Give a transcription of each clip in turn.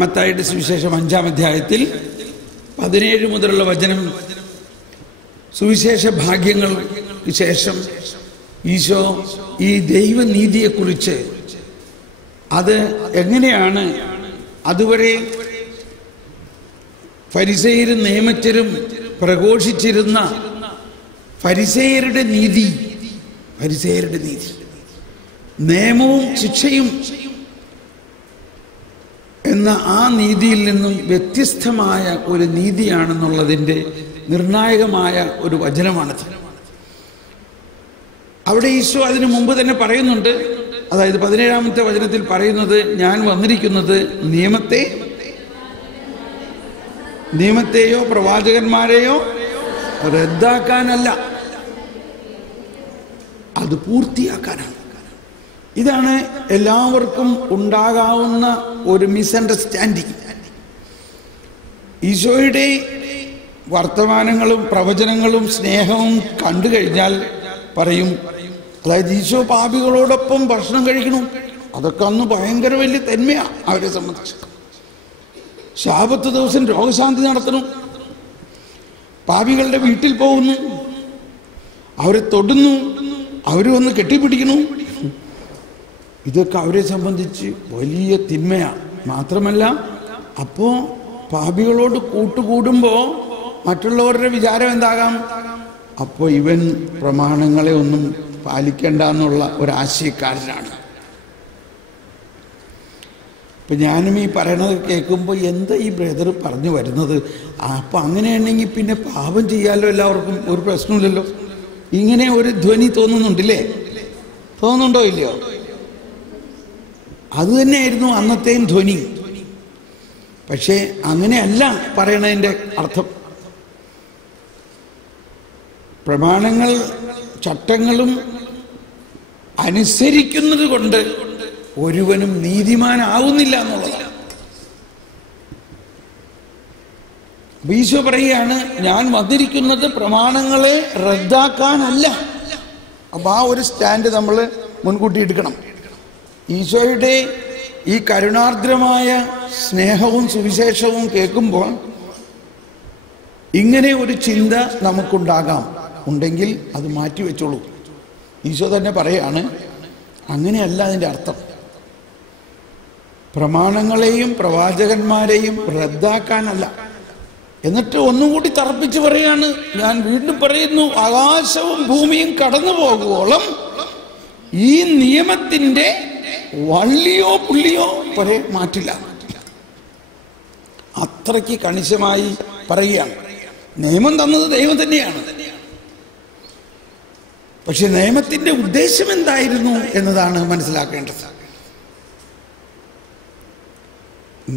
മത്തായിയുടെ സുവിശേഷം 5-ാം അധ്യായത്തിൽ 17 മുതലുള്ള വചനം, സുവിശേഷ ഭാഗ്യങ്ങൾക്ക് ശേഷം ഈശോ ഈ ദൈവനീതിയെക്കുറിച്ച് അത് എങ്ങനെയാണ് അതുവരെ ഫരിസേയരും നിയമജ്ഞരും പ്രഘോഷിച്ചിരുന്ന ഫരിസേയരുടെ നീതി, നിയമവും ശിക്ഷയും എന്ന ആ നീതിയിൽ നിന്നും വ്യത്യസ്തമായ ഒരു നീതിയാണെന്നുള്ളതിൻ്റെ നിർണായകമായ ഒരു വചനമാണത്. അവിടെ ഈശോ അതിനു മുമ്പ് തന്നെ പറയുന്നുണ്ട്. അതായത് 17-ാമത്തെ വചനത്തിൽ പറയുന്നത്, ഞാൻ വന്നിരിക്കുന്നത് നിയമത്തെയോ പ്രവാചകന്മാരെയോ റദ്ദാക്കാനല്ല, അത് പൂർത്തിയാക്കാനാണ്. ഇതാണ് എല്ലാവർക്കും ഉണ്ടാകാവുന്ന ഒരു മിസ്അണ്ടർസ്റ്റാൻഡിങ്. ഈശോയുടെ വർത്തമാനങ്ങളും പ്രവചനങ്ങളും സ്നേഹവും കണ്ടു കഴിഞ്ഞാൽ പറയും, അതായത് ഈശോ പാപികളോടൊപ്പം ഭക്ഷണം കഴിക്കണം, അതൊക്കെ അന്ന് ഭയങ്കര വലിയ തന്മയാണ് അവരെ സംബന്ധിച്ച്. ശാബത്ത് ദിവസം രോഗശാന്തി നടത്തണം, പാപികളുടെ വീട്ടിൽ പോകുന്നു, അവരെ തൊടുന്നു, അവർ വന്ന് കെട്ടിപ്പിടിക്കുന്നു, ഇതൊക്കെ അവരെ സംബന്ധിച്ച് വലിയ തിന്മയാണ്. മാത്രമല്ല, അപ്പോൾ പാപികളോട് കൂട്ടുകൂടുമ്പോൾ മറ്റുള്ളവരുടെ വിചാരം എന്താകാം, അപ്പോൾ ഇവൻ പ്രമാണങ്ങളെ ഒന്നും പാലിക്കേണ്ട എന്നുള്ള ഒരാശയക്കാരനാണ്. ഇപ്പം ഞാനും ഈ പറയണത് കേൾക്കുമ്പോൾ എന്താ ഈ ബ്രദർ പറഞ്ഞു വരുന്നത്, അപ്പം അങ്ങനെയാണെങ്കിൽ പിന്നെ പാപം ചെയ്യാമല്ലോ, എല്ലാവർക്കും ഒരു പ്രശ്നമില്ലല്ലോ, ഇങ്ങനെ ഒരു ധ്വനി തോന്നുന്നുണ്ടല്ലേ? തോന്നുന്നുണ്ടോ ഇല്ലയോ? അത് തന്നെയായിരുന്നു അന്നത്തെയും ധ്വനി. പക്ഷേ അങ്ങനെയല്ല പറയണതിൻ്റെ അർത്ഥം. പ്രമാണങ്ങൾ ചട്ടങ്ങളും അനുസരിക്കുന്നത് കൊണ്ട് ഒരുവനും നീതിമാനാവുന്നില്ല എന്നുള്ളതാണ്. ഈശോ പറയുകയാണ്, ഞാൻ വന്നിരിക്കുന്നത് പ്രമാണങ്ങളെ റദ്ദാക്കാനല്ല. അപ്പം ആ ഒരു സ്റ്റാൻഡ് നമ്മൾ മുൻകൂട്ടി എടുക്കണം. ഈശോയുടെ ഈ കരുണാർദ്രമായ സ്നേഹവും സുവിശേഷവും കേൾക്കുമ്പോൾ ഇങ്ങനെ ഒരു ചിന്ത നമുക്കുണ്ടാകാം. ഉണ്ടെങ്കിൽ അത് മാറ്റിവെച്ചോളൂ. ഈശോ തന്നെ പറയാണ്, അങ്ങനെയല്ല അതിൻ്റെ അർത്ഥം. പ്രമാണങ്ങളെയും പ്രവാചകന്മാരെയും റദ്ദാക്കാനല്ല. എന്നിട്ട് ഒന്നും കൂടി തറപ്പിച്ച് പറയാണ്, ഞാൻ വീണ്ടും പറയുന്നു, ആകാശവും ഭൂമിയും കടന്നു പോകുവോളം ഈ നിയമത്തിൻ്റെ വള്ളിയോ പുള്ളിയോ വരെ മാറ്റില്ല. അത്രയ്ക്ക് കണിശമായി പറയുകയാണ്. നിയമം തന്നത് ദൈവം തന്നെയാണ്. പക്ഷെ നിയമത്തിന്റെ ഉദ്ദേശം എന്തായിരുന്നു എന്നതാണ് മനസ്സിലാക്കേണ്ടത്.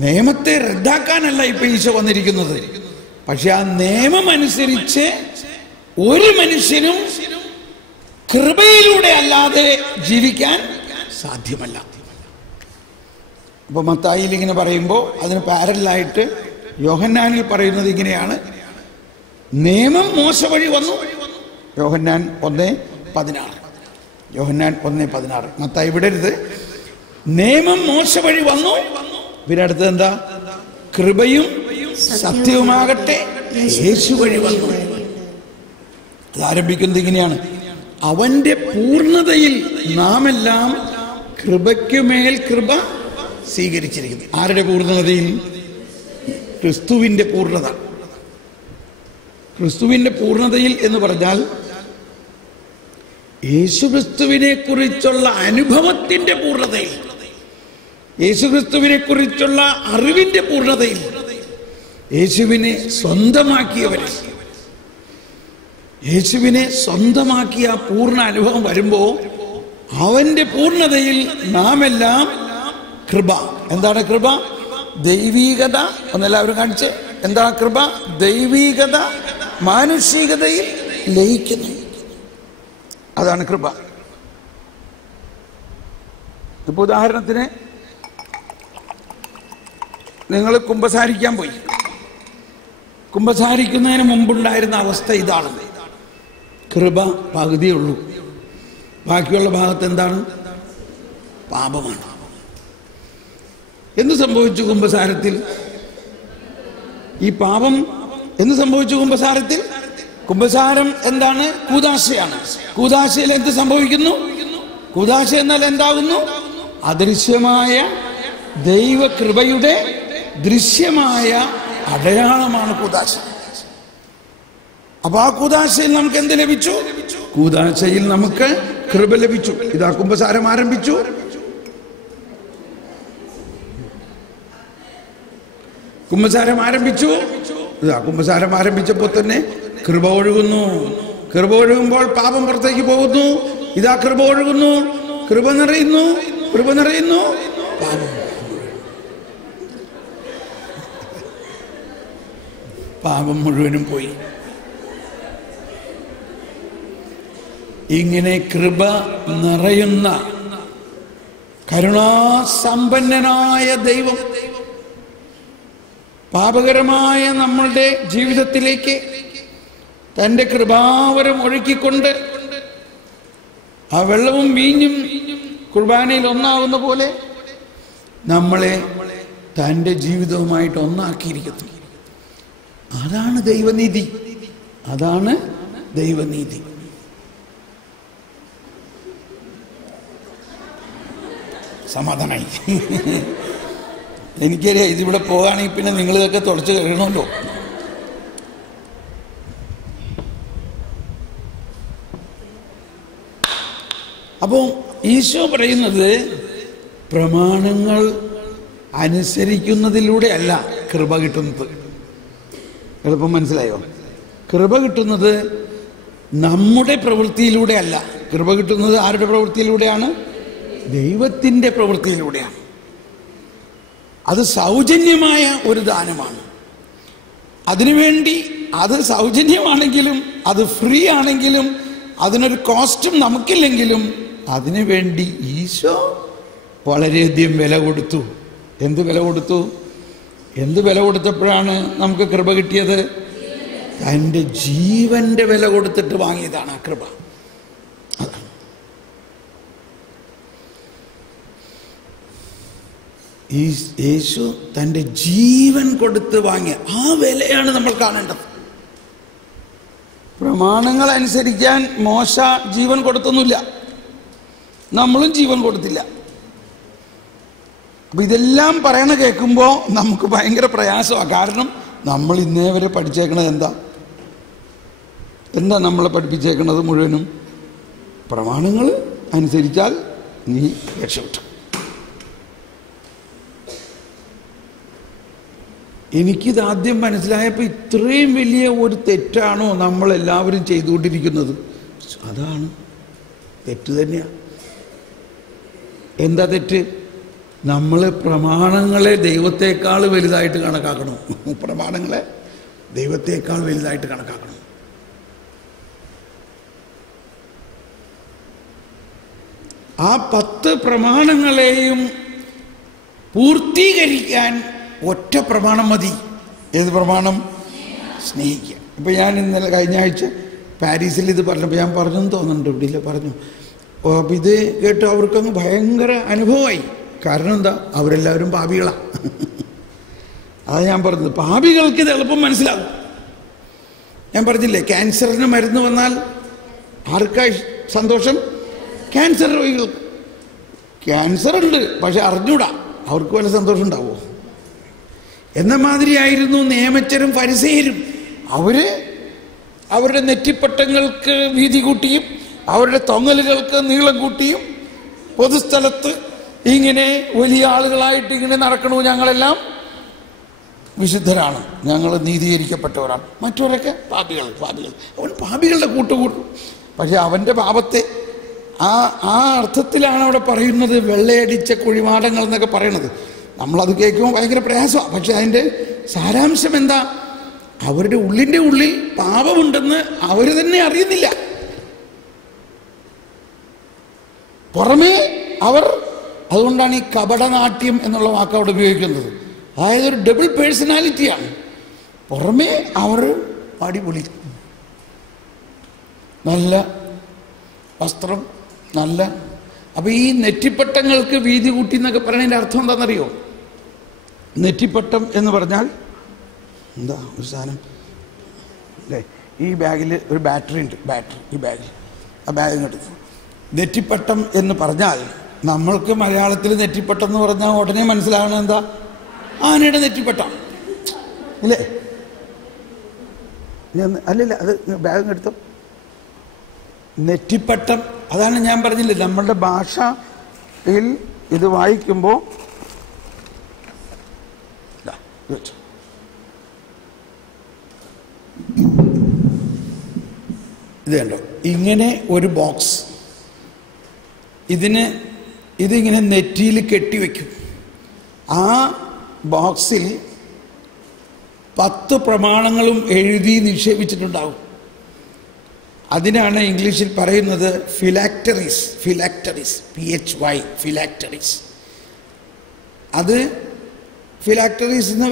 നിയമത്തെ റദ്ദാക്കാനല്ല ഇപ്പൊ ഈശോ വന്നിരിക്കുന്നത്. പക്ഷെ ആ നിയമം അനുസരിച്ച് ഒരു മനുഷ്യനും കൃപയിലൂടെ അല്ലാതെ ജീവിക്കാൻ സാധ്യമല്ല. അപ്പൊ മത്തായിയിൽ ഇങ്ങനെ പറയുമ്പോൾ അതിന് പാരലായിട്ട് യോഹന്നാനിൽ പറയുന്നത് ഇങ്ങനെയാണ്, നിയമം മോശ വഴി വന്നു. യോഹന്നാൻ 1:16. മത്തായി വിടരുത്. നിയമം മോശ വഴി വന്നു, പിന്നെ അടുത്തത് എന്താ? കൃപയും സത്യവുമാകട്ടെ യേശു വഴി വന്നു. അത് ആരംഭിക്കുന്നത് ഇങ്ങനെയാണ്, അവന്റെ പൂർണ്ണതയിൽ നാം എല്ലാം കൃപയ്ക്കുമേൽ കൃപ സ്വീകരിച്ചിരിക്കുന്നു. ആരുടെ പൂർണ്ണതയിൽ? ക്രിസ്തുവിന്റെ പൂർണ്ണത. ക്രിസ്തുവിന്റെ പൂർണ്ണതയിൽ എന്ന് പറഞ്ഞാൽ യേശുക്രിസ്തുവിനെ കുറിച്ചുള്ള അനുഭവത്തിന്റെ പൂർണ്ണതയിൽ, യേശുക്രിസ്തുവിനെ കുറിച്ചുള്ള അറിവിന്റെ പൂർണ്ണതയിൽ, യേശുവിനെ സ്വന്തമാക്കിയവരെ, യേശുവിനെ സ്വന്തമാക്കിയ പൂർണ്ണ അനുഭവം വരുമ്പോൾ അവന്റെ പൂർണ്ണതയിൽ നാം എല്ലാം കൃപ. എന്താണ് കൃപ? ദൈവീകത. ഒന്നെല്ലാവരും കാണിച്ച്, എന്താ കൃപ? ദൈവീകത മാനുഷികതയിൽ ലയിക്കുന്നു. അതാണ് കൃപ. ഇപ്പൊ ഉദാഹരണത്തിന് നിങ്ങൾ കുമ്പസാരിക്കാൻ പോയി. കുമ്പസാരിക്കുന്നതിന് മുമ്പുണ്ടായിരുന്ന അവസ്ഥ ഇതാണ്. കൃപ പകുതിയേ ഉള്ളൂ, ബാക്കിയുള്ള ഭാഗത്ത് എന്താണ്? പാപമാണ്. എന്ത് സംഭവിച്ചു കുമ്പസാരത്തിൽ? ഈ പാപം എന്ത് സംഭവിച്ചു കുമ്പസാരത്തിൽ? കുമ്പസാരം എന്താണ്? കൂദാശയാണ്. കൂദാശയിൽ എന്ത് സംഭവിക്കുന്നു? കൂദാശ എന്നാൽ എന്താകുന്നു? അദൃശ്യമായ ദൈവകൃപയുടെ ദൃശ്യമായ അടയാളമാണ് കൂദാശ. അപ്പൊ ആ കൂദാശയിൽ നമുക്ക് എന്ത് ലഭിച്ചു? കൂദാശയിൽ നമുക്ക് കൃപ ലഭിച്ചു. ഇതാ കുമ്പസാരം ആരംഭിച്ചു. കുമ്പസാരം ആരംഭിച്ചു. ഇതാ കുമ്പസാരം ആരംഭിച്ചപ്പോൾ തന്നെ കൃപ ഒഴുകുന്നു. കൃപ ഒഴുകുമ്പോൾ പാപം പുറത്തേക്ക് പോകുന്നു. ഇതാ കൃപ ഒഴുകുന്നു, കൃപ നിറയുന്നു, കൃപ നിറയുന്നു, പാപം മുഴുവനും പോയി. ഇങ്ങനെ കൃപ നിറയുന്ന കരുണാസമ്പന്നനായ ദൈവം പാപകരമായ നമ്മളുടെ ജീവിതത്തിലേക്ക് തൻ്റെ കൃപാവരം ഒഴുക്കിക്കൊണ്ട് ആ വെള്ളവും വീഞ്ഞും കുർബാനയിൽ ഒന്നാകുന്ന പോലെ നമ്മളെ തൻ്റെ ജീവിതവുമായിട്ട് ഒന്നാക്കിയിരിക്കുന്നു. അതാണ് ദൈവനീതി. അതാണ് ദൈവനീതി. സമാധാനായി. എനിക്കറിയാം ഇതിവിടെ പോവുകയാണെങ്കിൽ പിന്നെ നിങ്ങളിതൊക്കെ തുടച്ച് കഴിയണമല്ലോ. അപ്പോൾ ഈശോ പറയുന്നത് പ്രമാണങ്ങൾ അനുസരിക്കുന്നതിലൂടെ അല്ല കൃപ കിട്ടുന്നത്. എളുപ്പം മനസ്സിലായോ? കൃപ കിട്ടുന്നത് നമ്മുടെ പ്രവൃത്തിയിലൂടെ അല്ല. കൃപ കിട്ടുന്നത് ആരുടെ പ്രവൃത്തിയിലൂടെയാണ്? ദൈവത്തിൻ്റെ പ്രവൃത്തിയിലൂടെയാണ്. അത് സൗജന്യമായ ഒരു ദാനമാണ്. അതിനുവേണ്ടി അത് സൗജന്യമാണെങ്കിലും അത് ഫ്രീ ആണെങ്കിലും അതിനൊരു കോസ്റ്റും നമുക്കില്ലെങ്കിലും അതിനുവേണ്ടി ഈശോ വളരെയധികം വില കൊടുത്തു. എന്ത് വില കൊടുത്തു? എന്ത് വില കൊടുത്തപ്പോഴാണ് നമുക്ക് കൃപ കിട്ടിയത്? തൻ്റെ ജീവന്റെ വില കൊടുത്തിട്ട് വാങ്ങിയതാണ് ആ കൃപ. അതാണ് ഈ യേശു തൻ്റെ ജീവൻ കൊടുത്ത് വാങ്ങിയ ആ വിലയാണ് നമ്മൾ കാണേണ്ടത്. പ്രമാണങ്ങൾ അനുസരിക്കാൻ മോശ ജീവൻ കൊടുത്തൊന്നുമില്ല, നമ്മളും ജീവൻ കൊടുത്തില്ല. അപ്പൊ ഇതെല്ലാം പറയണ കേൾക്കുമ്പോൾ നമുക്ക് ഭയങ്കര പ്രയാസമാണ്. കാരണം നമ്മൾ ഇന്നേ വരെ പഠിച്ചേക്കണത് എന്താ നമ്മളെ പഠിപ്പിച്ചേക്കണത് മുഴുവനും? പ്രമാണങ്ങൾ അനുസരിച്ചാൽ നീ രക്ഷപ്പെട്ടു. എനിക്കിത് ആദ്യം മനസ്സിലായപ്പോൾ ഇത്രയും വലിയ ഒരു തെറ്റാണോ നമ്മളെല്ലാവരും ചെയ്തുകൊണ്ടിരിക്കുന്നത്? അതാണ് തെറ്റ് തന്നെയാണ്. എന്താ തെറ്റ്? നമ്മൾ പ്രമാണങ്ങളെ ദൈവത്തെക്കാൾ വലുതായിട്ട് കണക്കാക്കണം. പ്രമാണങ്ങളെ ദൈവത്തെക്കാൾ വലുതായിട്ട് കണക്കാക്കണം. ആ 10 പ്രമാണങ്ങളെയും പൂർത്തീകരിക്കാൻ ഒറ്റ പ്രമാണം മതി. ഏത് പ്രമാണം? സ്നേഹിക്കുക. ഇപ്പം ഞാൻ ഇന്നലെ കഴിഞ്ഞ ആഴ്ച പാരീസിൽ ഇത് പറഞ്ഞപ്പോൾ ഞാൻ പറഞ്ഞെന്ന് തോന്നുന്നുണ്ട്, ഇവിടെ പറഞ്ഞു. അപ്പം ഇത് കേട്ട് അവർക്കങ്ങ് ഭയങ്കര അനുഭവമായി. കാരണം എന്താ? അവരെല്ലാവരും പാപികളാണ്. അതാ ഞാൻ പറഞ്ഞത്. പാപികൾക്ക് ഇത് എളുപ്പം മനസ്സിലാകും. ഞാൻ പറഞ്ഞില്ലേ, ക്യാൻസറിന് മരുന്ന് വന്നാൽ ആർക്കായി സന്തോഷം? ക്യാൻസർ രോഗികൾക്ക്. ക്യാൻസർ ഉണ്ട്, പക്ഷെ അറിഞ്ഞൂടാ, അവർക്ക് വല്ല സന്തോഷം ഉണ്ടാവുമോ? എന്ന മാതിരിയായിരുന്നു നിയമജ്ഞരും ഫരിസേയരും. അവരുടെ നെറ്റിപ്പട്ടങ്ങൾക്ക് വീതി കൂട്ടിയും അവരുടെ തൊങ്ങലുകൾക്ക് നീളം കൂട്ടിയും പൊതുസ്ഥലത്ത് ഇങ്ങനെ വലിയ ആളുകളായിട്ട് ഇങ്ങനെ നടക്കണു. ഞങ്ങളെല്ലാം വിശുദ്ധരാണ്, ഞങ്ങൾ നീതീകരിക്കപ്പെട്ടവരാണ്, മറ്റവരൊക്കെ പാപികൾ. അവൻ പാപികളുടെ കൂട്ടുകൂട്ടും. പക്ഷെ അവൻ്റെ പാപത്തെ ആ അർത്ഥത്തിലാണ് അവിടെ പറയുന്നത്. വെള്ളയടിച്ച കുഴിമാടങ്ങൾ എന്നൊക്കെ പറയണത് നമ്മളത് കേൾക്കുമ്പോൾ ഭയങ്കര പ്രയാസമാണ്. പക്ഷെ അതിൻ്റെ സാരാംശം എന്താ? അവരുടെ ഉള്ളിൻ്റെ ഉള്ളിൽ പാപമുണ്ടെന്ന് അവർ തന്നെ അറിയുന്നില്ല. പുറമേ അവർ, അതുകൊണ്ടാണ് ഈ കപടനാട്യം എന്നുള്ള വാക്ക് അവിടെ ഉപയോഗിക്കുന്നത്. അതായത് ഒരു ഡബിൾ പേഴ്സണാലിറ്റിയാണ്. പുറമേ അവർ അടിപൊളി, നല്ല വസ്ത്രം, നല്ല. അപ്പം ഈ നെറ്റിപ്പട്ടങ്ങൾക്ക് വീതി കൂട്ടി എന്നൊക്കെ പറയുന്നതിൻ്റെ അർത്ഥം എന്താണെന്നറിയോ? നെറ്റിപ്പട്ടം എന്ന് പറഞ്ഞാൽ എന്താ ഒരു സാധനം അല്ലേ? ഈ ബാഗിൽ ഒരു ബാറ്ററി ഉണ്ട്, ബാറ്ററി ഈ ബാഗിൽ, ആ ബാഗ് ഇങ്ങോട്ട്. നെറ്റിപ്പട്ടം എന്ന് പറഞ്ഞാൽ നമ്മൾക്ക് മലയാളത്തിൽ നെറ്റിപ്പട്ടം എന്ന് പറഞ്ഞാൽ ഉടനെ മനസ്സിലാകണം എന്താ? ആനയുടെ നെറ്റിപ്പട്ടം അല്ലേ? അല്ലല്ല, അത് ബാഗ് എടുത്തോ. നെറ്റിപ്പട്ടം, അതാണ് ഞാൻ പറഞ്ഞില്ലേ, നമ്മളുടെ ഭാഷയിൽ ഇത് വായിക്കുമ്പോൾ ഇത് കണ്ടോ, ഇങ്ങനെ ഒരു ബോക്സ്, ഇതിങ്ങനെ നെറ്റിയിൽ കെട്ടിവെക്കും. ആ ബോക്സിൽ 10 പ്രമാണങ്ങളും എഴുതി നിക്ഷേപിച്ചിട്ടുണ്ടാവും. അതിനാണ് ഇംഗ്ലീഷിൽ പറയുന്നത് ഫിലാക്ടറീസ്. PHY phylacteries. അത് ഫിലാക്ടറീസ് എന്ന്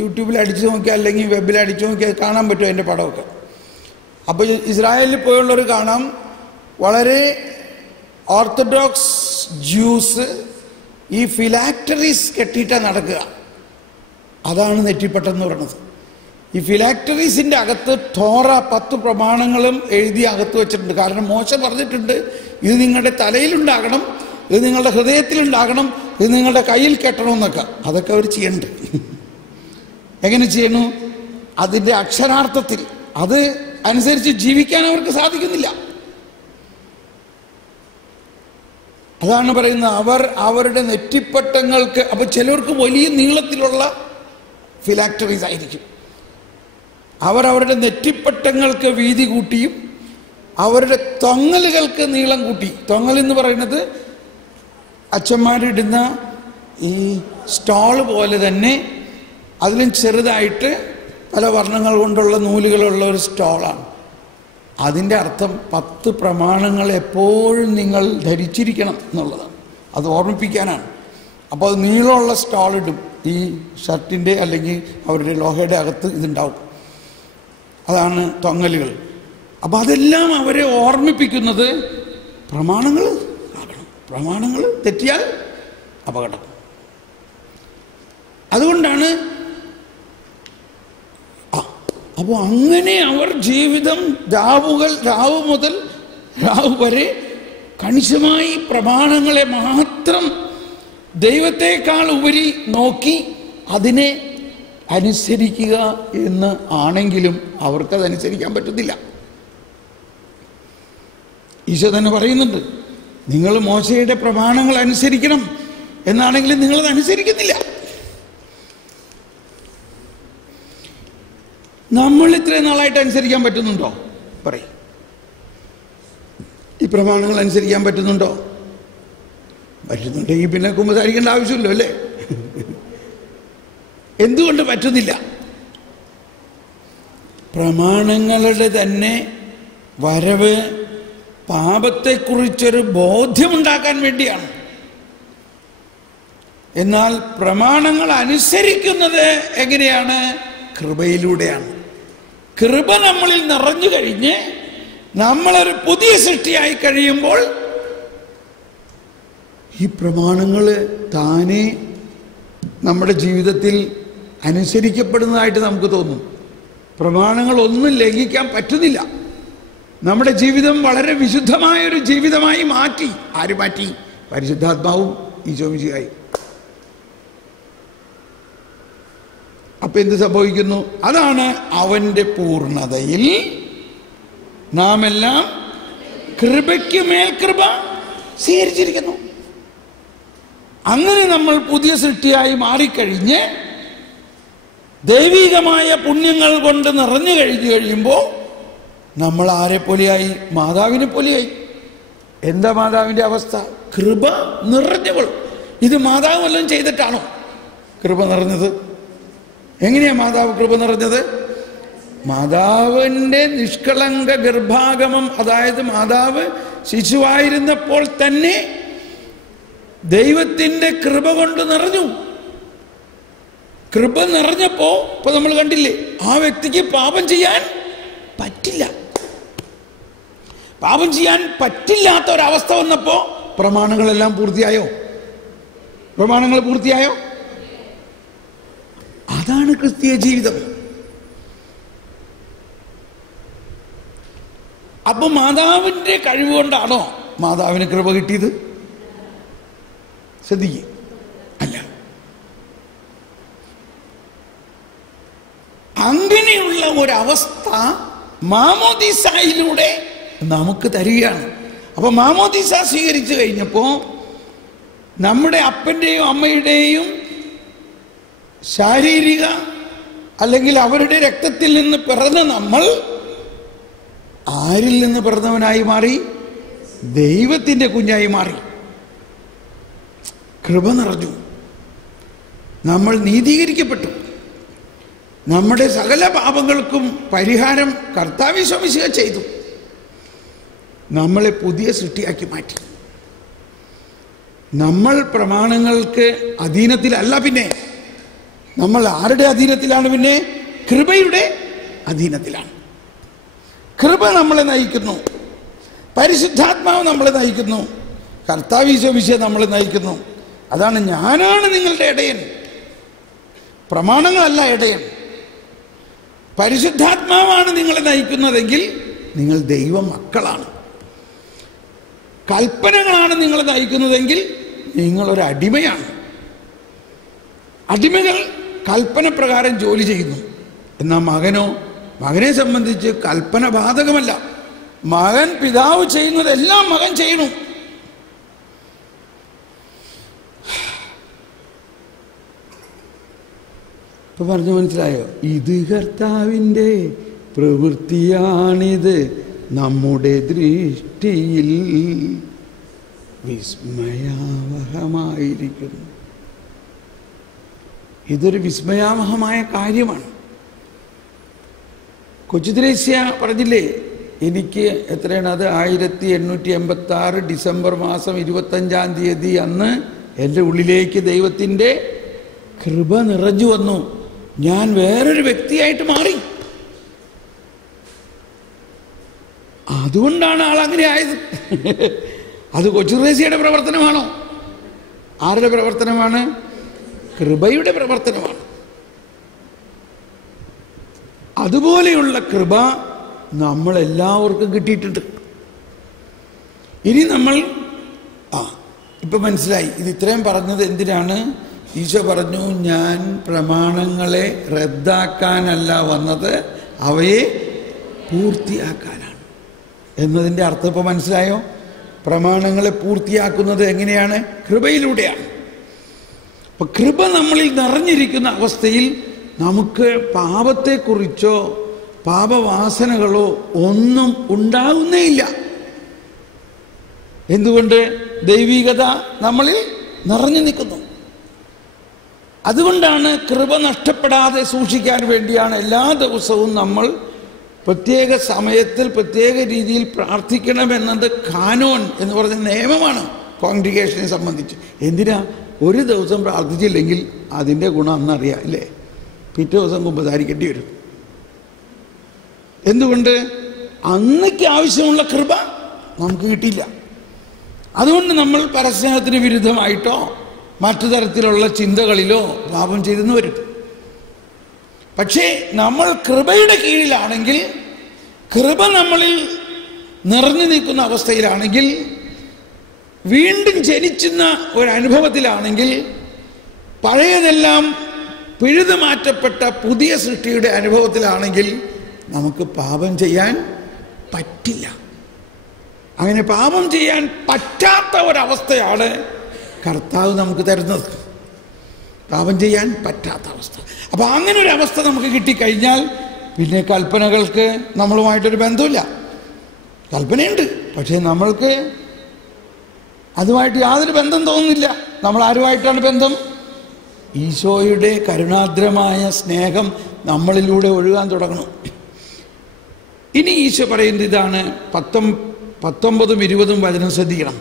യൂട്യൂബിൽ അടിച്ചു നോക്കിയാൽ അല്ലെങ്കിൽ വെബിൽ അടിച്ചു നോക്കിയാൽ കാണാൻ പറ്റും അതിൻ്റെ പടമൊക്കെ. അപ്പോൾ ഇസ്രായേലിൽ പോയുള്ളവർ കാണാം, വളരെ ഓർത്തഡോക്സ് ജ്യൂസ് ഈ ഫിലാക്ടറീസ് കെട്ടിയിട്ടാണ് നടക്കുക. അതാണ് നെറ്റിപ്പട്ടം എന്ന് പറയുന്നത്. ഈ ഫിലാക്ടറീസിൻ്റെ അകത്ത് തോറ 10 പ്രമാണങ്ങളും എഴുതി അകത്ത് വെച്ചിട്ടുണ്ട്. കാരണം മോശ പറഞ്ഞിട്ടുണ്ട്, ഇത് നിങ്ങളുടെ തലയിലുണ്ടാകണം, ഇത് നിങ്ങളുടെ ഹൃദയത്തിലുണ്ടാകണം, ഇത് നിങ്ങളുടെ കയ്യിൽ കെട്ടണമെന്നൊക്കെ. അതൊക്കെ അവർ ചെയ്യണ്ട്. എങ്ങനെ ചെയ്യണു? അതിൻ്റെ അക്ഷരാർത്ഥത്തിൽ അത് അനുസരിച്ച് ജീവിക്കാൻ അവർക്ക് സാധിക്കുന്നില്ല. അതാണ് പറയുന്നത്, അവരുടെ നെറ്റിപ്പട്ടങ്ങൾക്ക്. അപ്പോൾ ചിലർക്ക് വലിയ നീളത്തിലുള്ള ഫിലാക്ടറീസ് ആയിരിക്കും. അവരുടെ നെറ്റിപ്പട്ടങ്ങൾക്ക് വീതി കൂട്ടിയും അവരുടെ തൊങ്ങലുകൾക്ക് നീളം കൂട്ടി. തൊങ്ങൽ എന്ന് പറയുന്നത് അച്ഛന്മാരിടുന്ന ഈ സ്റ്റോൾ പോലെ തന്നെ അതിലും ചെറുതായിട്ട് പല വർണ്ണങ്ങൾ കൊണ്ടുള്ള നൂലുകളുള്ള ഒരു സ്റ്റോളാണ്. അതിൻ്റെ അർത്ഥം 10 പ്രമാണങ്ങൾ എപ്പോഴും നിങ്ങൾ ധരിച്ചിരിക്കണം എന്നുള്ളതാണ്. അത് ഓർമ്മിപ്പിക്കാനാണ്. അപ്പോൾ അത് നീളമുള്ള സ്റ്റോൾ ഇടും. ഈ ഷർട്ടിൻ്റെ അല്ലെങ്കിൽ അവരുടെ ലോഹയുടെ അകത്ത് ഇതുണ്ടാവും. അതാണ് തൊങ്ങലുകൾ. അപ്പം അതെല്ലാം അവരെ ഓർമ്മിപ്പിക്കുന്നത് പ്രമാണങ്ങൾ ആകണം. പ്രമാണങ്ങൾ തെറ്റിയാൽ അപകടം. അതുകൊണ്ടാണ് അപ്പോൾ അങ്ങനെ അവർ ജീവിതം രാവ് മുതൽ രാവ് വരെ കണിശമായി പ്രമാണങ്ങളെ മാത്രം ദൈവത്തെക്കാൾ ഉപരി നോക്കി അതിനെ അനുസരിക്കുക എന്ന് ആണെങ്കിലും അവർക്കതനുസരിക്കാൻ പറ്റുന്നില്ല. ഈശോ തന്നെ പറയുന്നുണ്ട്, നിങ്ങൾ മോശയുടെ പ്രമാണങ്ങൾ അനുസരിക്കണം എന്നാണെങ്കിലും നിങ്ങളത് അനുസരിക്കുന്നില്ല. നമ്മൾ ഇത്രയും നാളായിട്ട് അനുസരിക്കാൻ പറ്റുന്നുണ്ടോ? പറയും. ഈ പ്രമാണങ്ങൾ അനുസരിക്കാൻ പറ്റുന്നുണ്ടോ? പറ്റുന്നുണ്ടെങ്കിൽ പിന്നെ കുമ്പസാരിക്കേണ്ട ആവശ്യമില്ലോ അല്ലേ? എന്തുകൊണ്ട് പറ്റുന്നില്ല? പ്രമാണങ്ങളുടെ തന്നെ വരവ് പാപത്തെക്കുറിച്ചൊരു ബോധ്യമുണ്ടാക്കാൻ വേണ്ടിയാണ്. എന്നാൽ പ്രമാണങ്ങൾ അനുസരിക്കുന്നത് എങ്ങനെയാണ്? കൃപയിലൂടെയാണ്. കൃപ നമ്മളിൽ നിറഞ്ഞു കഴിഞ്ഞ് നമ്മളൊരു പുതിയ സൃഷ്ടിയായി കഴിയുമ്പോൾ ഈ പ്രമാണങ്ങൾ താനെ നമ്മുടെ ജീവിതത്തിൽ അനുസരിക്കപ്പെടുന്നതായിട്ട് നമുക്ക് തോന്നും. പ്രമാണങ്ങൾ ഒന്നും ലംഘിക്കാൻ പറ്റുന്നില്ല. നമ്മുടെ ജീവിതം വളരെ വിശുദ്ധമായൊരു ജീവിതമായി മാറ്റി. ആര് മാറ്റി? പരിശുദ്ധാത്മാവും ഈശോ മിശിഹായും. അപ്പം എന്ത് സംഭവിക്കുന്നു? അതാണ് അവൻ്റെ പൂർണ്ണതയിൽ നാം എല്ലാം കൃപയ്ക്ക് മേൽ കൃപ സ്വീകരിച്ചിരിക്കുന്നു. അങ്ങനെ നമ്മൾ പുതിയ സൃഷ്ടിയായി മാറിക്കഴിഞ്ഞ് ദൈവികമായ പുണ്യങ്ങൾ കൊണ്ട് നിറഞ്ഞു കഴിയുമ്പോൾ നമ്മൾ ആരെ പോലെയായി? മാതാവിനെ പോലെയായി. എന്താ മാതാവിൻ്റെ അവസ്ഥ? കൃപ നിറഞ്ഞവൾ. ഇത് മാതാവ് വല്ലതും ചെയ്തിട്ടാണോ കൃപ നിറഞ്ഞത്? എങ്ങനെയാ മാതാവ് കൃപ നിറഞ്ഞത്? മാതാവിൻ്റെ നിഷ്കളങ്ക ഗർഭാഗമം, അതായത് മാതാവ് ശിശുവായിരുന്നപ്പോൾ തന്നെ ദൈവത്തിൻ്റെ കൃപ കൊണ്ട് നിറഞ്ഞു. കൃപ നിറഞ്ഞപ്പോ ഇപ്പൊ നമ്മൾ കണ്ടില്ലേ, ആ വ്യക്തിക്ക് പാപം ചെയ്യാൻ പറ്റില്ല. പാപം ചെയ്യാൻ പറ്റില്ലാത്ത ഒരവസ്ഥ വന്നപ്പോ പ്രമാണങ്ങളെല്ലാം പൂർത്തിയായോ? പ്രമാണങ്ങൾ പൂർത്തിയായോ? അതാണ് ക്രിസ്തീയ ജീവിതം. അപ്പൊ മാതാവിന്റെ കഴിവുകൊണ്ടാണോ മാതാവിന് കൃപ കിട്ടിയത്? ശ്രദ്ധിക്കുക, അല്ല. അങ്ങനെയുള്ള ഒരവസ്ഥ മാമോദീസായിലൂടെ നമുക്ക് തരികയാണ്. അപ്പൊ മാമോദീസ സ്വീകരിച്ചു കഴിഞ്ഞപ്പോ നമ്മുടെ അപ്പന്റെയും അമ്മയുടെയും ശാരീരിക അല്ലെങ്കിൽ അവരുടെ രക്തത്തിൽ നിന്ന് പിറന്ന നമ്മൾ ആരിൽ നിന്ന് പിറന്നവനായി മാറി? ദൈവത്തിന്റെ കുഞ്ഞായി മാറി. കൃപ നിറഞ്ഞു. നമ്മൾ നീതീകരിക്കപ്പെട്ടു. നമ്മുടെ സകല പാപങ്ങൾക്കും പരിഹാരം കർത്താവ് യേശു മിശിഹ ചെയ്തു. നമ്മളെ പുതിയ സൃഷ്ടിയാക്കി മാറ്റി. നമ്മൾ പ്രമാണങ്ങൾക്ക് അധീനത്തിലല്ല. പിന്നെ നമ്മൾ ആരുടെ അധീനത്തിലാണ്? പിന്നെ കൃപയുടെ അധീനത്തിലാണ്. കൃപ നമ്മളെ നയിക്കുന്നു. പരിശുദ്ധാത്മാവ് നമ്മളെ നയിക്കുന്നു. കർത്താവ് യേശു മിശിഹ നമ്മളെ നയിക്കുന്നു. അതാണ് ഞാനാണ് നിങ്ങളുടെ ഇടയൻ. പ്രമാണങ്ങളല്ല ഇടയൻ. പരിശുദ്ധാത്മാവാണ് നിങ്ങളെ നയിക്കുന്നതെങ്കിൽ നിങ്ങൾ ദൈവ മക്കളാണ്. കൽപ്പനകളാണ് നിങ്ങളെ നയിക്കുന്നതെങ്കിൽ നിങ്ങളൊരു അടിമയാണ്. അടിമകൾ കൽപ്പന പ്രകാരം ജോലി ചെയ്യുന്നു. എന്നാൽ മകനെ സംബന്ധിച്ച് കൽപ്പന ബാധകമല്ല. മകൻ പിതാവ് ചെയ്യുന്നതെല്ലാം മകൻ ചെയ്യണം. ഇപ്പൊ പറഞ്ഞു മനസ്സിലായോ? ഇത് കർത്താവിൻ്റെ പ്രവൃത്തിയാണിത്, നമ്മുടെ ദൃഷ്ടിയിൽ വിസ്മയാവഹമായിരിക്കുന്നു. ഇതൊരു വിസ്മയാവഹമായ കാര്യമാണ്. കൊച്ചുത്രേസ്യ പറഞ്ഞില്ലേ, എനിക്ക് എത്രയാണ് അത് 1886 ഡിസംബർ മാസം 25-ാം തീയതി അന്ന് എൻ്റെ ഉള്ളിലേക്ക് ദൈവത്തിൻ്റെ കൃപ നിറഞ്ഞു വന്നു. ഞാൻ വേറൊരു വ്യക്തിയായിട്ട് മാറി. അതുകൊണ്ടാണ് ആളങ്ങനെ ആയത്. അത് കൊച്ചുത്രേസ്യയുടെ പ്രവർത്തനമാണോ? ആരുടെ പ്രവർത്തനമാണ്? കൃപയുടെ പ്രവർത്തനമാണ്. അതുപോലെയുള്ള കൃപ നമ്മളെല്ലാവർക്കും കിട്ടിയിട്ടുണ്ട്. ഇനി നമ്മൾ ഇപ്പൊ മനസ്സിലായി ഇത് ഇത്രയും പറഞ്ഞത് എന്തിനാണ്? ഈശോ പറഞ്ഞു, ഞാൻ പ്രമാണങ്ങളെ റദ്ദാക്കാനല്ല വന്നത്, അവയെ പൂർത്തിയാക്കാനാണ് എന്നതിൻ്റെ അർത്ഥം ഇപ്പൊ മനസ്സിലായോ? പ്രമാണങ്ങളെ പൂർത്തിയാക്കുന്നത് എങ്ങനെയാണ്? കൃപയിലൂടെയാണ്. അപ്പൊ കൃപ നമ്മളിൽ നിറഞ്ഞിരിക്കുന്ന അവസ്ഥയിൽ നമുക്ക് പാപത്തെക്കുറിച്ചോ പാപവാസനകളോ ഒന്നും ഉണ്ടാകുന്നേയില്ല. എന്തുകൊണ്ട്? ദൈവികത നമ്മളിൽ നിറഞ്ഞു നിൽക്കുന്നു. അതുകൊണ്ടാണ് കൃപ നഷ്ടപ്പെടാതെ സൂക്ഷിക്കാൻ വേണ്ടിയാണ് എല്ലാ ദിവസവും നമ്മൾ പ്രത്യേക സമയത്തിൽ പ്രത്യേക രീതിയിൽ പ്രാർത്ഥിക്കണമെന്നത് കാനോൻ എന്ന് പറഞ്ഞ നിയമമാണ് കോൺഗ്രിഗേഷനെ സംബന്ധിച്ച്. എന്തിനാ? ഒരു ദിവസം പ്രാർത്ഥിച്ചില്ലെങ്കിൽ അതിൻ്റെ ഗുണം അന്നറിയാം, ഇല്ലേ? പിറ്റേ ദിവസം കുമ്പസാരിക്കേണ്ടി വരും. എന്തുകൊണ്ട്? അന്നേക്ക് ആവശ്യമുള്ള കൃപ നമുക്ക് കിട്ടിയില്ല. അതുകൊണ്ട് നമ്മൾ പരസ്നേഹത്തിന് വിരുദ്ധമായിട്ടോ മറ്റു തരത്തിലുള്ള ചിന്തകളിലോ പാപം ചെയ്തെന്ന് വരും. പക്ഷേ നമ്മൾ കൃപയുടെ കീഴിലാണെങ്കിൽ, കൃപ നമ്മളിൽ നിറഞ്ഞു നിൽക്കുന്ന അവസ്ഥയിലാണെങ്കിൽ, വീണ്ടും ജനിക്കുന്ന ഒരനുഭവത്തിലാണെങ്കിൽ, പഴയതെല്ലാം പിഴുതു മാറ്റപ്പെട്ട പുതിയ സൃഷ്ടിയുടെ അനുഭവത്തിലാണെങ്കിൽ നമുക്ക് പാപം ചെയ്യാൻ പറ്റില്ല. അങ്ങനെ പാപം ചെയ്യാൻ പറ്റാത്ത ഒരവസ്ഥയാണ് കർത്താവ് നമുക്ക് തരുന്നത്. പാപം ചെയ്യാൻ പറ്റാത്ത അവസ്ഥ. അപ്പൊ അങ്ങനെ ഒരു അവസ്ഥ നമുക്ക് കിട്ടിക്കഴിഞ്ഞാൽ പിന്നെ കൽപ്പനകൾക്ക് നമ്മളുമായിട്ടൊരു ബന്ധമില്ല. കൽപ്പനയുണ്ട്, പക്ഷേ നമ്മൾക്ക് അതുമായിട്ട് യാതൊരു ബന്ധം തോന്നുന്നില്ല. നമ്മൾ ആരുമായിട്ടാണ് ബന്ധം? ഈശോയുടെ കരുണാദ്രമായ സ്നേഹം നമ്മളിലൂടെ ഒഴുകാൻ തുടങ്ങണം. ഇനി ഈശോ പറയുന്നത് ഇതാണ്. 19-ഉം 20-ഉം വചനം ശ്രദ്ധിക്കണം.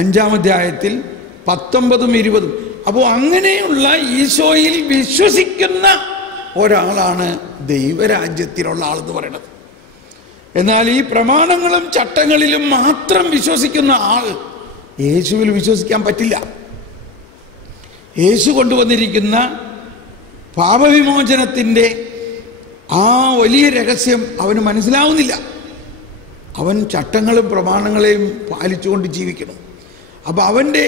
5-ാം അധ്യായത്തിൽ 19-ഉം 20-ഉം. അപ്പോൾ അങ്ങനെയുള്ള ഈശോയിൽ വിശ്വസിക്കുന്ന ഒരാളാണ് ദൈവരാജ്യത്തിലുള്ള ആളെന്ന് പറയുന്നത്. എന്നാൽ ഈ പ്രമാണങ്ങളും ചട്ടങ്ങളിലും മാത്രം വിശ്വസിക്കുന്ന ആൾ യേശുവിൽ വിശ്വസിക്കാൻ പറ്റില്ല. യേശു കൊണ്ടുവന്നിരിക്കുന്ന പാപവിമോചനത്തിൻ്റെ ആ വലിയ രഹസ്യം അവന് മനസ്സിലാവുന്നില്ല. അവൻ ചട്ടങ്ങളും പ്രമാണങ്ങളെയും പാലിച്ചുകൊണ്ട് ജീവിക്കണം. അപ്പം അവൻ്റെ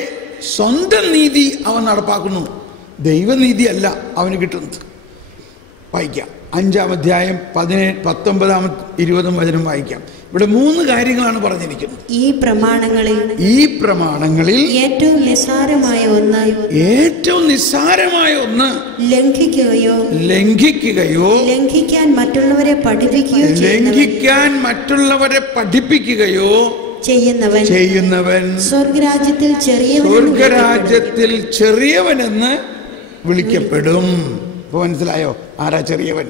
സ്വന്തം നീതി അവൻ നടപ്പാക്കുന്നു, ദൈവനീതി അല്ല അവന് കിട്ടുന്നത്. വായിക്കാം 5-ാം അധ്യായം 19, 20 വചനം വായിക്കാം. ഇവിടെ 3 കാര്യങ്ങളാണ് പറഞ്ഞിരിക്കുന്നത്. ഈ പ്രമാണങ്ങളിൽ ഏറ്റവും നിസ്സാരമായ ഒന്ന് ലംഘിക്കുകയോ ലംഘിക്കാൻ മറ്റുള്ളവരെ പഠിപ്പിക്കുകയോ ചെയ്യുന്നവൻ സ്വർഗരാജ്യത്തിൽ ചെറിയവനെന്ന് വിളിക്കപ്പെടും. ഇപ്പൊ മനസ്സിലായോ ആരാ ചെറിയവൻ?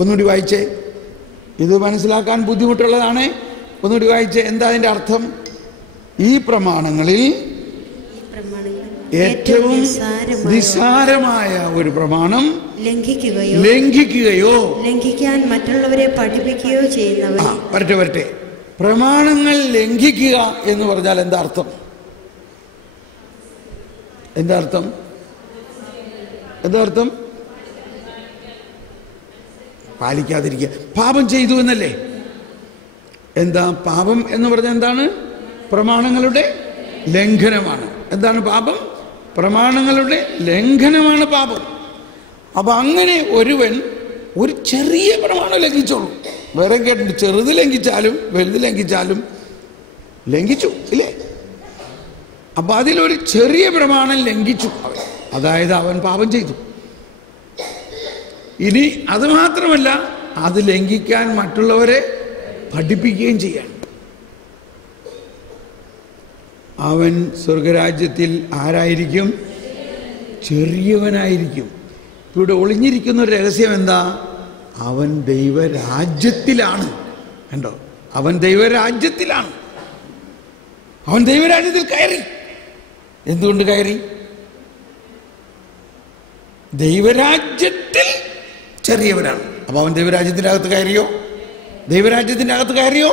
ഒന്നുകൂടി വായിച്ചേ. ഇത് മനസ്സിലാക്കാൻ ബുദ്ധിമുട്ടുള്ളതാണ്. ഒന്നുകൂടി വായിച്ചേ. എന്താ അതിന്റെ അർത്ഥം? ഈ പ്രമാണങ്ങളിൽ ഏറ്റവും നിസ്സാരമായ ഒരു പ്രമാണം ലംഘിക്കുകയോ ലംഘിക്കാൻ മറ്റുള്ളവരെ പഠിപ്പിക്കുകയോ ചെയ്യുന്നവൻ. വരട്ടെ. പ്രമാണങ്ങൾ ലംഘിക്കുക എന്ന് പറഞ്ഞാൽ എന്താ അർത്ഥം? പാലിക്കാതിരിക്കുക. പാപം ചെയ്തു എന്നല്ലേ? എന്താ പാപം എന്ന് പറഞ്ഞാൽ എന്താണ്? പ്രമാണങ്ങളുടെ ലംഘനമാണ്. എന്താണ് പാപം? പ്രമാണങ്ങളുടെ ലംഘനമാണ് പാപം. അപ്പൊ അങ്ങനെ ഒരുവൻ ഒരു ചെറിയ പ്രമാണം ലംഘിച്ചോളൂ. വേറെ കേട്ടിട്ട് ചെറുത് ലംഘിച്ചാലും വലുത് ലംഘിച്ചാലും ലംഘിച്ചു ഇല്ലേ? അപ്പൊ അതിലൊരു ചെറിയ പ്രമാണം ലംഘിച്ചു അവൻ, അതായത് അവൻ പാപം ചെയ്തു. ഇനി അത് മാത്രമല്ല, അത് ലംഘിക്കാൻ മറ്റുള്ളവരെ പഠിപ്പിക്കുകയും ചെയ്യാൻ. അവൻ സ്വർഗരാജ്യത്തിൽ ആരായിരിക്കും? ചെറിയവനായിരിക്കും. ഇവിടെ ഒളിഞ്ഞിരിക്കുന്ന ഒരു രഹസ്യം എന്താ? അവൻ ദൈവരാജ്യത്തിലാണ്. കണ്ടോ? അവൻ ദൈവരാജ്യത്തിലാണ്. അവൻ ദൈവരാജ്യത്തിൽ കയറി. എന്തുകൊണ്ട് കയറി? ദൈവരാജ്യത്തിൽ ചെറിയവനാണ്. അപ്പൊ അവൻ ദൈവരാജ്യത്തിൻ്റെ അകത്ത് കയറിയോ? ദൈവരാജ്യത്തിൻ്റെ അകത്ത് കയറിയോ?